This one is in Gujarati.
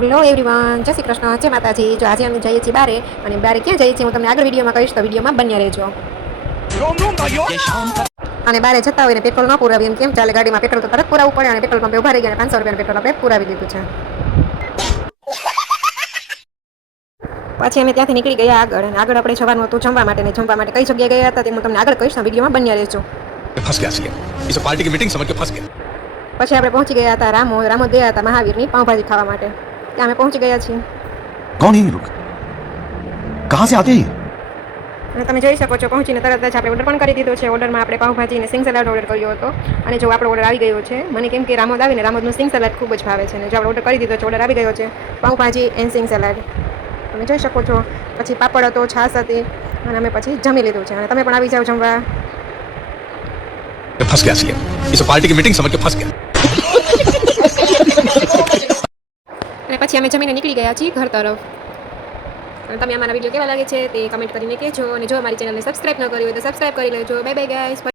હેલો એવરીવન, જય શ્રી કૃષ્ણ, જય માતાજી. જો આજે અમે જઈએ છીએ બારે, અને બારે ક્યાં જઈએ છીએ હું તમને આગળ વિડીયોમાં કહીશ, તો વિડીયોમાં બન્યા રહેજો. અને બારે જતા હોય ને પેટ્રોલ ન પુરાવીએ એમ કેમ ચાલે? ગાડીમાં પેટ્રોલ તો તરત પુરાવવું પડે, અને પેટ્રોલ પંપે ઉભા રહી ગયા 500 રૂપિયાનું પેટ્રોલ આપણે પુરાવી દીધું છે. પછી અમે ત્યાંથી નીકળી ગયા આગળ, અને આગળ આપણે જવાનું હતું જમવા માટે. ને જમવા માટે કઈ જગ્યાએ ગયા હતા તે હું તમને આગળ કહીશ, વિડીયોમાં બન્યા રહેજો. फंस गया असली इसे पार्टी की मीटिंग समझ के फंस गया. પછી આપણે પહોંચી ગયા હતા રામોદ ગયા હતા મહાવીરની પાઉંભાજી ખાવા માટે. ત્યાં અમે પહોંચી ગયા છીએ. कौन है ये लोग? कहाँ से आते हैं? અને તમે જોઈ શકો છો પહોંચીને તરત જ આપણે ઓર્ડર પણ કરી દીધો છે. ઓર્ડરમાં આપણે પાઉંભાજી અને સિંગ સલાડ ઓર્ડર કર્યો હતો. અને જો આપણો ઓર્ડર આવી ગયો છે, મને કેમ કે રામોદ આવીને રામોદનું સિંગ સલાડ ખૂબ જ ભાવે છે. અને જો આપણે ઓર્ડર કરી દીધો છે, ઓર્ડર આવી ગયો છે પાઉંભાજી એન્ડ સિંગ સલાડ. તમે જોઈ શકો છો. પછી પાપડ હતો, છાશ હતી, અને અમે પછી જમી લીધું છે. અને તમે પણ આવી જાઓ જમવા. फंस गया असली इसे पार्टी की मीटिंग समझ के फंस गया. અને પછી અમે જમીને નીકળી ગયા છીએ ઘર તરફ. અને તમે અમારા વિડીયો કેવા લાગે છે તે કમેન્ટ કરીને કહેજો. અને જો અમારી ચેનલને સબસ્ક્રાઈબ ન કરી હોય તો સબસ્ક્રાઈબ કરી લેજો. Bye bye guys.